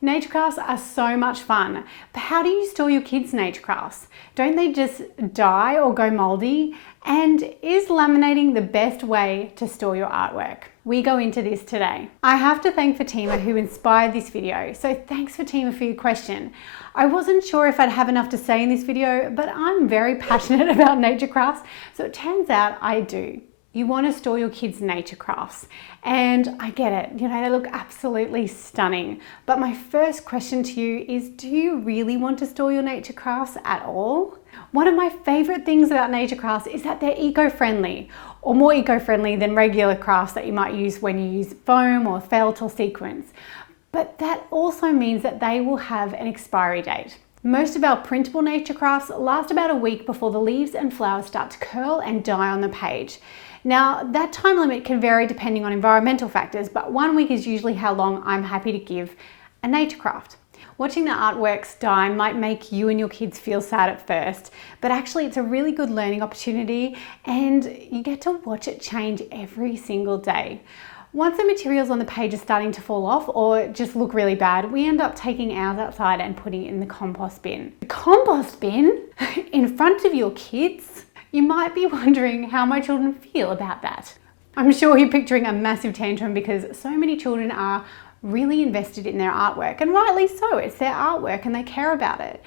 Nature crafts are so much fun, but how do you store your kids' nature crafts? Don't they just die or go moldy? And is laminating the best way to store your artwork? We go into this today. I have to thank Fatima who inspired this video, so thanks Fatima for your question. I wasn't sure if I'd have enough to say in this video, but I'm very passionate about nature crafts, so it turns out I do. You want to store your kids' nature crafts, and I get it, they look absolutely stunning. But my first question to you is, do you really want to store your nature crafts at all? One of my favorite things about nature crafts is that they're eco-friendly, or more eco-friendly than regular crafts that you might use when you use foam or felt or sequins. But that also means that they will have an expiry date. Most of our printable nature crafts last about a week before the leaves and flowers start to curl and die on the page. Now, that time limit can vary depending on environmental factors, but 1 week is usually how long I'm happy to give a nature craft. Watching the artworks die might make you and your kids feel sad at first, but actually it's a really good learning opportunity and you get to watch it change every single day. Once the materials on the page are starting to fall off or just look really bad, we end up taking ours outside and putting it in the compost bin. The compost bin in front of your kids? You might be wondering how my children feel about that. I'm sure you're picturing a massive tantrum because so many children are really invested in their artwork, and rightly so. It's their artwork and they care about it.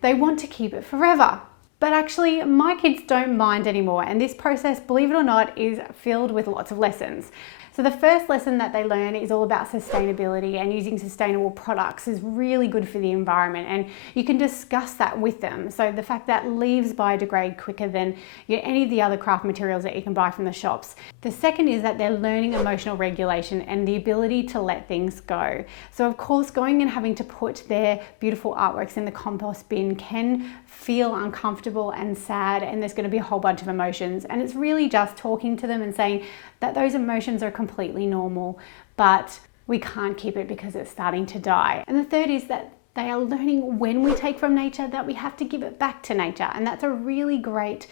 They want to keep it forever. But actually, my kids don't mind anymore, and this process, believe it or not, is filled with lots of lessons. So the first lesson that they learn is all about sustainability, and using sustainable products is really good for the environment, and you can discuss that with them. So the fact that leaves biodegrade quicker than any of the other craft materials that you can buy from the shops. The second is that they're learning emotional regulation and the ability to let things go. So of course, going and having to put their beautiful artworks in the compost bin can feel uncomfortable and sad, and there's going to be a whole bunch of emotions, and it's really just talking to them and saying that those emotions are completely normal, but we can't keep it because it's starting to die. And the third is that they are learning when we take from nature that we have to give it back to nature, and that's a really great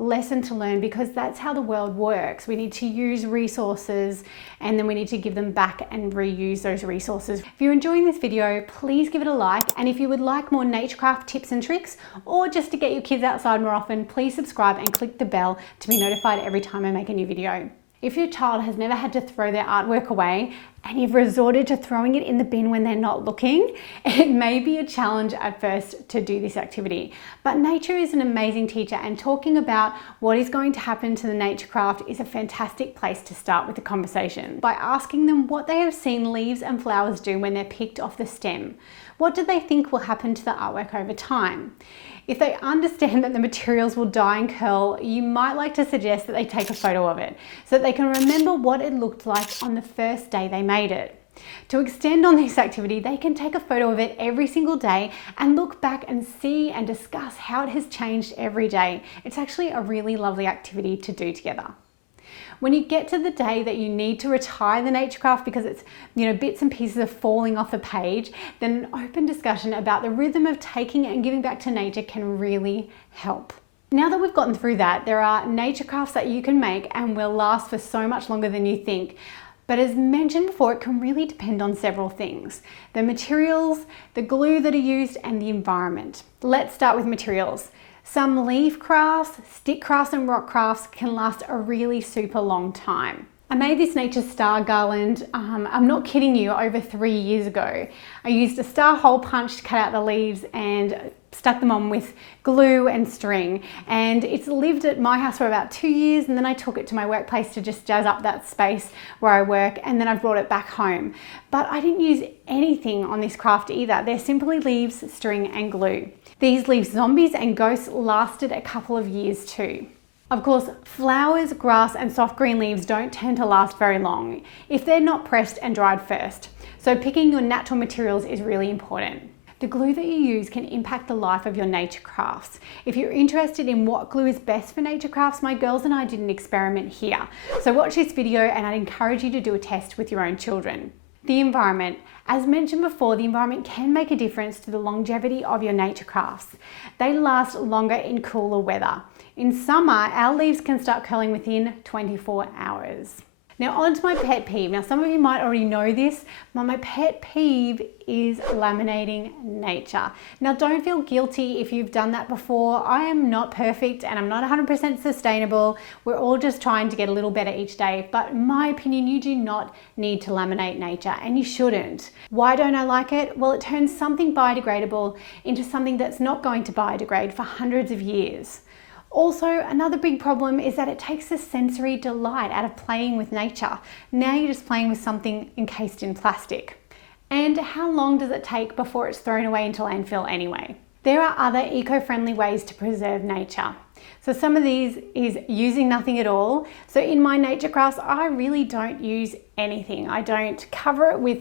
lesson to learn because that's how the world works. We need to use resources and then we need to give them back and reuse those resources. If you're enjoying this video, please give it a like, and if you would like more naturecraft tips and tricks or just to get your kids outside more often, please subscribe and click the bell to be notified every time I make a new video. If your child has never had to throw their artwork away and you've resorted to throwing it in the bin when they're not looking, it may be a challenge at first to do this activity. But nature is an amazing teacher, and talking about what is going to happen to the nature craft is a fantastic place to start with the conversation by asking them what they have seen leaves and flowers do when they're picked off the stem. What do they think will happen to the artwork over time? If they understand that the materials will die and curl, you might like to suggest that they take a photo of it so that they can remember what it looked like on the first day they made it. To extend on this activity, they can take a photo of it every single day and look back and see and discuss how it has changed every day. It's actually a really lovely activity to do together. When you get to the day that you need to retire the nature craft because it's, bits and pieces are falling off the page, then an open discussion about the rhythm of taking it and giving back to nature can really help. Now that we've gotten through that, there are nature crafts that you can make and will last for so much longer than you think. But as mentioned before, it can really depend on several things: the materials, the glue that are used, and the environment. Let's start with materials. Some leaf crafts, stick crafts and rock crafts can last a really super long time. I made this nature star garland, I'm not kidding you, over 3 years ago. I used a star hole punch to cut out the leaves and stuck them on with glue and string, and it's lived at my house for about 2 years, and then I took it to my workplace to just jazz up that space where I work, and then I brought it back home. But I didn't use anything on this craft either. They're simply leaves, string and glue. These leaf zombies and ghosts lasted a couple of years too. Of course, flowers, grass and soft green leaves don't tend to last very long if they're not pressed and dried first. So picking your natural materials is really important. The glue that you use can impact the life of your nature crafts. If you're interested in what glue is best for nature crafts, my girls and I did an experiment here. So watch this video and I'd encourage you to do a test with your own children. The environment. As mentioned before, the environment can make a difference to the longevity of your nature crafts. They last longer in cooler weather. In summer, our leaves can start curling within 24 hours. Now on to my pet peeve. Now some of you might already know this, but my pet peeve is laminating nature. Now don't feel guilty if you've done that before. I am not perfect and I'm not 100% sustainable. We're all just trying to get a little better each day. But in my opinion, you do not need to laminate nature and you shouldn't. Why don't I like it? Well, it turns something biodegradable into something that's not going to biodegrade for hundreds of years. Also, another big problem is that it takes the sensory delight out of playing with nature. Now you're just playing with something encased in plastic. And how long does it take before it's thrown away into landfill anyway? There are other eco-friendly ways to preserve nature. So some of these is using nothing at all. So in my nature crafts, I really don't use anything. I don't cover it with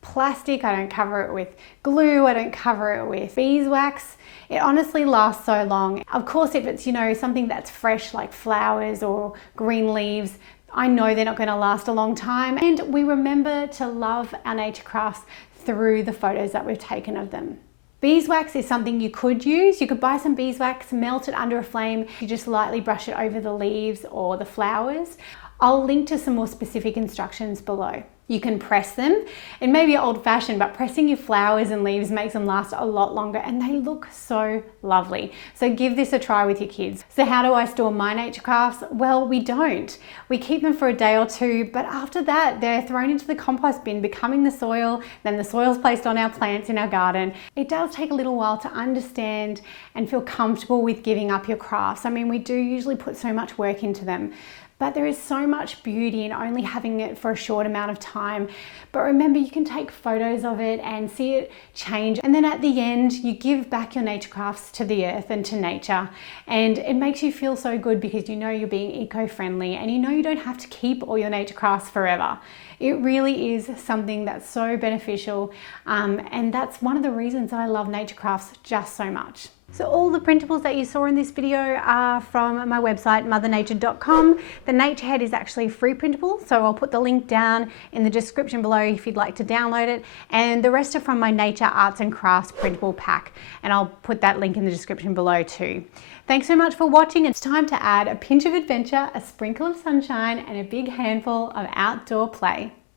plastic, I don't cover it with glue, I don't cover it with beeswax. It honestly lasts so long. Of course, if it's, something that's fresh like flowers or green leaves, I know they're not going to last a long time. And we remember to love our nature crafts through the photos that we've taken of them. Beeswax is something you could use. You could buy some beeswax, melt it under a flame. You just lightly brush it over the leaves or the flowers. I'll link to some more specific instructions below. You can press them. It may be old-fashioned, but pressing your flowers and leaves makes them last a lot longer and they look so lovely. So give this a try with your kids. So how do I store my nature crafts? Well, we don't. We keep them for a day or two, but after that, they're thrown into the compost bin, becoming the soil. Then the soil's placed on our plants in our garden. It does take a little while to understand and feel comfortable with giving up your crafts. I mean, we do usually put so much work into them. But there is so much beauty in only having it for a short amount of time. But remember, you can take photos of it and see it change. And then at the end, you give back your nature crafts to the earth and to nature. And it makes you feel so good because you know you're being eco-friendly and you know you don't have to keep all your nature crafts forever. It really is something that's so beneficial. And that's one of the reasons I love nature crafts just so much. So all the printables that you saw in this video are from my website, mothernature.com. The nature head is actually a free printable, so I'll put the link down in the description below if you'd like to download it. And the rest are from my nature arts and crafts printable pack, and I'll put that link in the description below too. Thanks so much for watching. It's time to add a pinch of adventure, a sprinkle of sunshine, and a big handful of outdoor play.